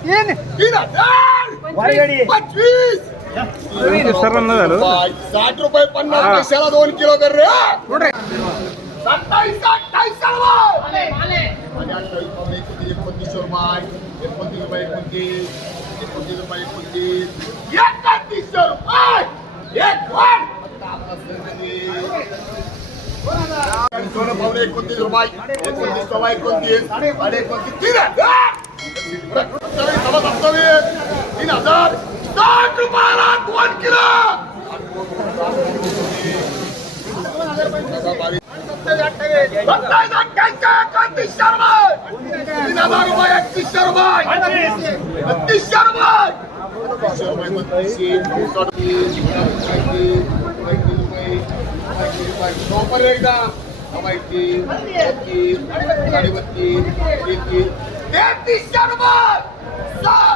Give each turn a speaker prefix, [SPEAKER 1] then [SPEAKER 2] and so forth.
[SPEAKER 1] तीन
[SPEAKER 2] तीन हजार
[SPEAKER 1] वारगडी.
[SPEAKER 2] पंचवीस
[SPEAKER 3] सर्वांना झालं.
[SPEAKER 2] साठ रुपये पन्नास. पैशाला दोन किलो कर रे सत्तावीस अठ्ठावीस एकोणतीस रुपये एकोणतीस रुपये एकोणतीस. एकोणतीस रुपये एकोणतीस. एकोणतीसशे रुपये एक सोनं पावणे एकोणतीस रुपये एकोणतीस सव्वा एकोणतीस साडे एकोणतीस तीन हज़ार सत्तावीस, तीन हज़ार साठ रुपयाला दोन किलो सत्तावीस अठ्ठ्याऐंशी एकोणतीसशे रुपये तीन हज़ार रुपये एकतीसशे रुपये बत्तीसशे रुपये एकदा Hawaii team, team, team, team, team, team, team, team, team, team, team, team,